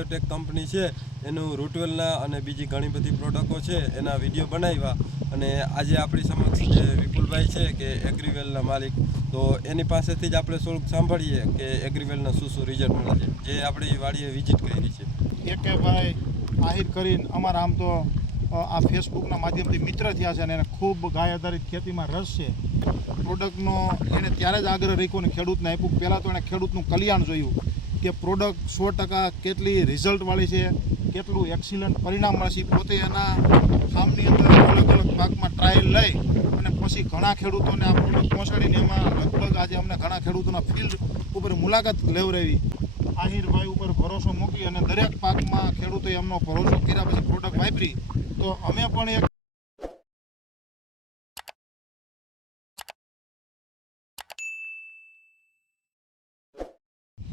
Biotech company છે એનું રૂટવેલના અને બીજી ઘણી બધી પ્રોડક્ટો છે એના વિડીયો બનાવ્યા અને આજે આપણી સમક્ષ જે વિપુલભાઈ છે કે એગ્રીવેલના માલિક, તો એની પાસેથી જ આપણે થોડુંક સાંભળીએ કે એગ્રીવેલના શું રિઝલ્ટ મળે છે જે આપણી વાડીએ વિઝિટ કરી છે. એકે ભાઈ આહિર કરીને અમારા આમ તો આ ફેસબુકના માધ્યમથી મિત્ર થયા છે અને એને ખૂબ ગાય આધારિત ખેતીમાં રસ છે. પ્રોડક્ટનો એને ત્યારે જ આગ્રહ રાખ્યો ને ખેડૂતને આપ્યું. પહેલાં તો એણે ખેડૂતનું કલ્યાણ જોયું કે પ્રોડક્ટ 100% કેટલી રિઝલ્ટવાળી છે, કેટલું એક્સિલન્ટ પરિણામ મળશે. પોતે એના ફાર્મની અંદર અલગ અલગ પાકમાં ટ્રાયલ લઈ અને પછી ઘણા ખેડૂતોને આ પ્રોડક્ટ પહોંચાડીને એમાં લગભગ આજે અમને ઘણા ખેડૂતોના ફિલ્ડ ઉપર મુલાકાત લેવડાવી. આહિરભાઈ ઉપર ભરોસો મૂકી અને દરેક પાકમાં ખેડૂતોએ એમનો ભરોસો કર્યા પછી પ્રોડક્ટ વાપરી. તો અમે પણ એક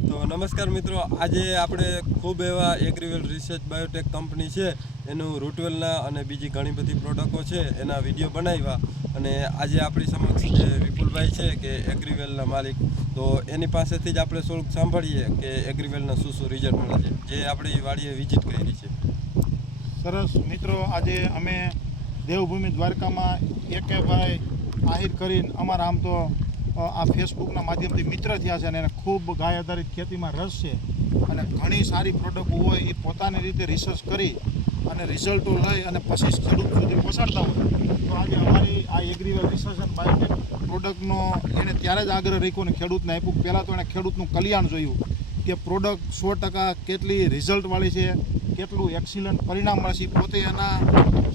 તો નમસ્કાર મિત્રો, આજે આપણે ખૂબ એવા એગ્રીવેલ રિસર્ચ બાયોટેક કંપની છે એનું રૂટવેલના અને બીજી ઘણી બધી પ્રોડક્ટો છે એના વિડીયો બનાવ્યા અને આજે આપણી સમક્ષ જે વિપુલભાઈ છે કે એગ્રીવેલના માલિક, તો એની પાસેથી જ આપણે થોડુંક સાંભળીએ કે એગ્રીવેલના શું રિઝલ્ટ મળે છે જે આપણી વાડીએ વિઝિટ કરી છે. સરસ મિત્રો, આજે અમે દેવભૂમિ દ્વારકામાં એકે ભાઈ આહિર કરીને અમારા આમ તો આ ફેસબુકના માધ્યમથી મિત્ર થયા છે અને એને ખૂબ ગાય આધારિત ખેતીમાં રસ છે અને ઘણી સારી પ્રોડક્ટ હોય એ પોતાની રીતે રિસર્ચ કરી અને રિઝલ્ટો લઈ અને પછી ખેડૂત સુધી પહોંચાડતા હોય. તો આજે અમારી આ એગ્રીવેલ રિસર્ચ અને બાયોટેક પ્રોડક્ટનો એને ત્યારે જ આગ્રહ રાખ્યો ને ખેડૂતને આપ્યું. પહેલાં તો એણે ખેડૂતનું કલ્યાણ જોયું કે પ્રોડક્ટ 100% કેટલી રિઝલ્ટવાળી છે, કેટલું એક્સિલન્ટ પરિણામ મળશે. પોતે એના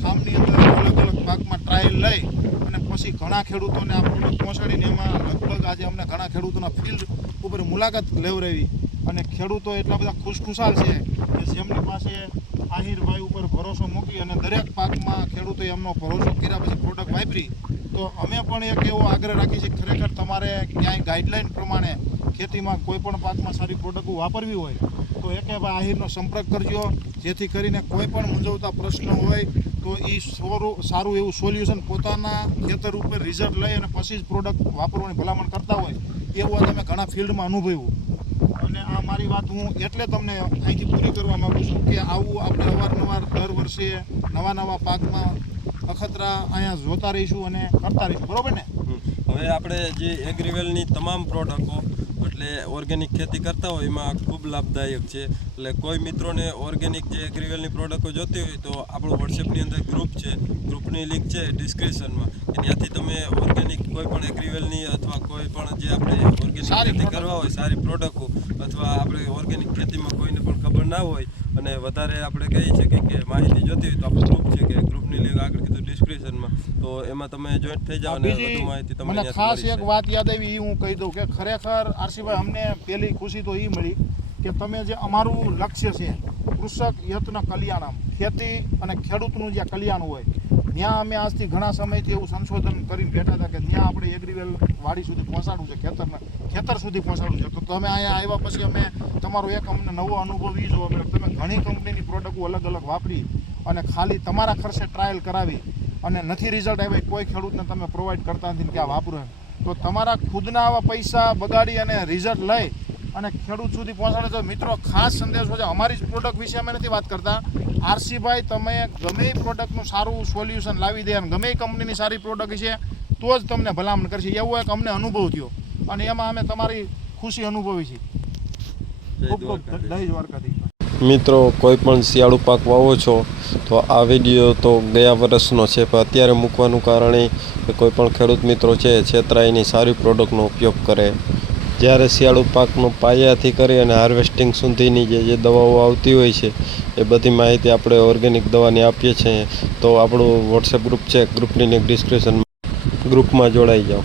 ફાર્મની અંદર અલગ અલગ પાકમાં ટ્રાયલ લઈ અને પછી ઘણા ખેડૂતોને આ પ્રોડક્ટ પહોંચાડીને એમાં લગભગ આજે અમને ઘણા ખેડૂતોના ફિલ્ડ ઉપર મુલાકાત લેવડાવી અને ખેડૂતો એટલા બધા ખુશખુશાલ છે કે જેમની પાસે આહિરભાઈ ઉપર ભરોસો મૂકી અને દરેક પાકમાં ખેડૂતોએ એમનો ભરોસો કર્યા પછી પ્રોડક્ટ વાપરી. તો અમે પણ એક એવો આગ્રહ રાખીએ છીએ ખરેખર તમારે ક્યાંય ગાઈડલાઇન પ્રમાણે ખેતીમાં કોઈ પણ પાકમાં સારી પ્રોડક્ટો વાપરવી હોય તો એકે ભાઈ આહિરનો સંપર્ક કરજો, જેથી કરીને કોઈ પણ મૂંઝવતા પ્રશ્ન હોય તો એ સારું એવું સોલ્યુશન પોતાના ખેતર ઉપર રિઝલ્ટ લઈ અને પછી જ પ્રોડક્ટ વાપરવાની ભલામણ કરતા હોય એવું તમે ઘણા ફિલ્ડમાં અનુભવ્યું. અને આ મારી વાત હું એટલે તમને અહીંથી પૂરી કરવા માગું છું કે આવું આપણે અવારનવાર દર વર્ષે નવા પાકમાં અખતરા અહીંયા જોતા રહીશું અને કરતા રહીશું, બરોબર ને? હવે આપણે જે એગ્રીવેલની તમામ પ્રોડક્ટો એટલે ઓર્ગેનિક ખેતી કરતા હોય એમાં ખૂબ લાભદાયક છે. એટલે કોઈ મિત્રોને ઓર્ગેનિક જે એગ્રીવેલની પ્રોડક્ટો જોતી હોય તો આપણું વોટ્સએપની અંદર ગ્રુપ છે, ગ્રુપની લિંક છે ડિસ્ક્રિપ્શનમાં, ત્યાંથી તમે ઓર્ગેનિક કોઈ પણ એગ્રીવેલની અથવા કોઈ પણ જે આપણે ઓર્ગેનિક ખેતી કરવા હોય સારી પ્રોડક્ટો અથવા આપણે ઓર્ગેનિક ખેતીમાં કોઈને પણ ખબર ના હોય અને વધારે આપણે કહીએ છીએ કે માહિતી જોતી હોય તો આપણું ગ્રુપ છે કે ગ્રુપની લિંક આગળ કીધું ડિસ્ક્રિપ્શનમાં, તો એમાં તમે જોઈન્ટ થઈ જાઓ અને વધુ માહિતી તમને મને ખાસ એક વાત યાદ આવી, હું કહી દઉં કે ખરેખર આરસીભાઈ અમને પહેલી ખુશી તો એ મળી કે તમે જે અમારું લક્ષ્ય છે કૃષક યત્ન કલ્યાણમ, ખેતી અને ખેડૂતનું જે કલ્યાણ હોય ત્યાં અમે આજથી ઘણા સમયથી એવું સંશોધન કરીને બેઠા હતા કે ત્યાં આપણે એગ્રીવેલ વાડી સુધી પહોંચાડવું છે, ખેતર સુધી પહોંચાડવું છે. તો તમે અહીંયા આવ્યા પછી અમે તમારો એક અમને નવો અનુભવ એ જોવા મળ્યો. તમે ઘણી કંપનીની પ્રોડક્ટો અલગ અલગ વાપરી અને ખાલી તમારા ખર્ચે ટ્રાયલ કરાવી અને નથી રિઝલ્ટ આવ્યા કોઈ ખેડૂતને તમે પ્રોવાઈડ કરતા નથી કે આ વાપરો. તો તમારા ખુદના આવા પૈસા બગાડી અને રિઝલ્ટ લઈ અને ખેડૂત સુધી પહોંચાડે. તો મિત્રો ખાસ સંદેશો છે, અમારી જ પ્રોડક્ટ વિશે અમે નથી વાત કરતા. આરસીભાઈ તમે ગમે એ પ્રોડક્ટનું સારું સોલ્યુશન લાવી દે અને ગમે એ કંપનીની સારી પ્રોડક્ટ છે તો જ તમને ભલામણ કરશે, એવો એક અમને અનુભવ થયો અને એમાં અમે તમારી ખુશી અનુભવી છે. ખૂબ ખૂબ જય દ્વારકાધીશ. મિત્રો, કોઈ પણ શિયાળુ પાક વાવો છો તો આ વિડીયો તો ગયા વર્ષનો છે, પણ અત્યારે મૂકવાનું કારણ એ કે કોઈ પણ ખેડૂત મિત્રો છે છેતરાઈની સારી પ્રોડક્ટનો ઉપયોગ કરે. જ્યારે શિયાળુ પાકનું પાયાથી કરી અને હાર્વેસ્ટિંગ સુધીની જે દવાઓ આવતી હોય છે એ બધી માહિતી આપણે ઓર્ગેનિક દવાની આપીએ છીએ. તો આપણું વોટ્સએપ ગ્રુપ છે, ગ્રુપની લિંક ડિસ્ક્રિપ્શનમાં, ગ્રુપમાં જોડાઈ જાઓ.